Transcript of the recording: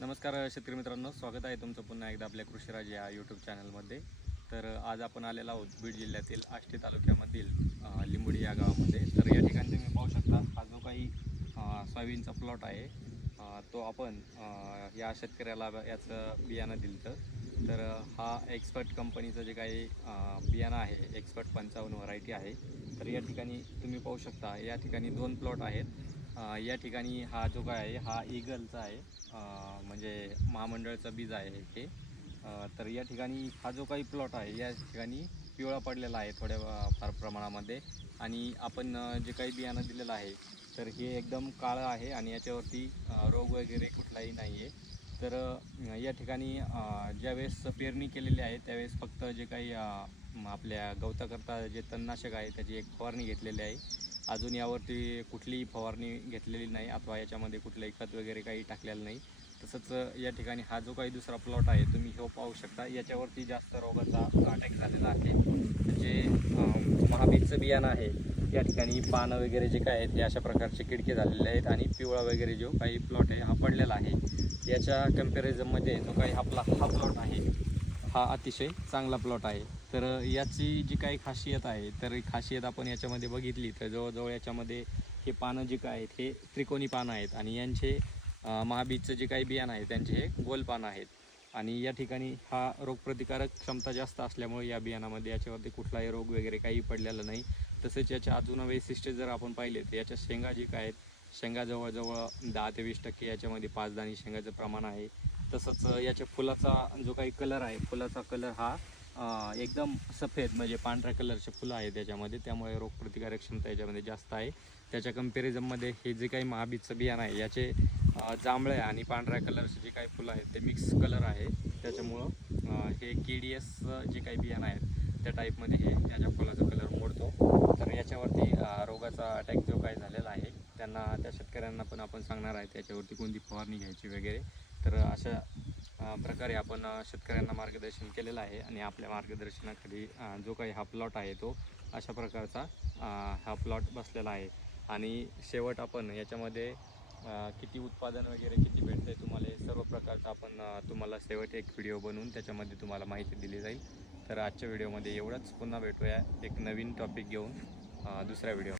नमस्कार शेतकरी मित्रांनो. स्वागत आहे तुमचं पुन्हा एकदा आपल्या कृषीराज या यूट्यूब चॅनलमध्ये तर आज आपण आलेलो आहोत बीड जिल्ह्यातील आष्टी तालुक्यामधील लिंबोडी या गावामध्ये. तर या ठिकाणी तुम्ही पाहू शकता हा जो काही सोयाबीनचा प्लॉट आहे तो आपण या शेतकऱ्याला याचं बियाणं दिलं तर हा एक्सपर्ट कंपनीचं जे काही बियाणं आहे एक्सपर्ट पंचावन्न व्हरायटी आहे. तर या ठिकाणी तुम्ही पाहू शकता या ठिकाणी दोन प्लॉट आहेत. या ठिकाणी हा जो काय आहे हा इगलचा आहे. म्हणजे महामंडळचं बीज आहे हे. तर या ठिकाणी हा जो काही प्लॉट आहे या ठिकाणी पिवळा पडलेला आहे थोड्या फार प्रमाणामध्ये. आणि आपण जे काही बियाणं दिलेलं आहे तर हे एकदम काळं आहे आणि याच्यावरती रोग वगैरे कुठलाही नाही आहे तर या ठिकाणी ज्यावेळेस पेरणी केलेली आहे त्यावेळेस फक्त जे काही आपल्या गवताकरता जे तणनाशक आहे त्याची एक फवारणी घेतलेली आहे. अजून यावरती कुठलीही फवारणी घेतलेली नाही अथवा याच्यामध्ये कुठलंही खत वगैरे काही टाकलेलं नाही. तसंच या ठिकाणी हा जो काही दुसरा प्लॉट आहे तुम्ही हो पाहू शकता. याच्यावरती जास्त रोगाचा अटॅक झालेला आहे. म्हणजे, जे महाबीजचं बियाणं आहे. या ठिकाणी पानं वगैरे जे काय आहेत ते अशा प्रकारचे किडके झालेले आहेत. आणि पिवळा वगैरे जो काही प्लॉट आहे हा पडलेला आहे. याच्या कम्पॅरिझनमध्ये जो काही आपला हा प्लॉट आहे हा अतिशय चांगला प्लॉट आहे. तर याची जी काही खासियत आहे तर खासियत आपण याच्यामध्ये बघितली तर जवळजवळ याच्यामध्ये हे पानं जी काय आहेत हे त्रिकोणी पानं आहेत आणि यांचे महाबीजचं जे काही बियाणं आहे त्यांचे हे गोल पानं आहेत. आणि या ठिकाणी हा रोगप्रतिकारक क्षमता जास्त असल्यामुळे या बियाणामध्ये याच्यावरती कुठलाही रोग वगैरे काही पडलेला नाही. तसेच याच्या अजून वैशिष्ट्य जर आपण पाहिले तर याच्या शेंगा जी काय आहेत शेंगा जवळजवळ दहा ते वीस टक्के याच्यामध्ये पाच दाणी शेंगाचं प्रमाण आहे. तसंच याच्या फुलाचा जो काही कलर आहे फुलाचा कलर हा एकदम सफेद म्हणजे पांढऱ्या कलरचे फुलं आहे त्याच्यामध्ये. त्यामुळे रोगप्रतिकारक क्षमता याच्यामध्ये जास्त आहे. त्याच्या कम्पॅरिझनमध्ये हे जे काही महाबीजचं बियाणं आहे याचे जांभळे जांभळ्या आणि पांढऱ्या कलरचे जे काही फुलं आहेत ते मिक्स कलर आहे. त्याच्यामुळं हे के डी एस जे काही बियाणं आहेत त्या टाईपमध्ये हे याच्या फुलाचा कलर मोडतो. तर याच्यावरती रोगाचा अटॅक जो काही झालेला आहे त्यांना त्या शेतकऱ्यांना पण आपण सांगणार आहे त्याच्यावरती कोणती फवारणी घ्यायची वगैरे. तर अशा प्रकारे आपण शेतकऱ्यांना मार्गदर्शन केलेलं आहे आणि आपल्या मार्गदर्शनाखाली जो काही हा प्लॉट आहे तो अशा प्रकारचा हा प्लॉट बसलेला आहे. आणि शेवट आपण याच्यामध्ये किती उत्पादन वगैरे किती भेटते तुम्हाला हे सर्व प्रकारचं आपण तुम्हाला शेवट एक व्हिडिओ बनवून त्याच्यामध्ये तुम्हाला माहिती दिली जाईल. तर आजच्या व्हिडिओमध्ये एवढंच. पुन्हा भेटूया एक नवीन टॉपिक घेऊन दुसरा दुसऱ्या व्हिडिओ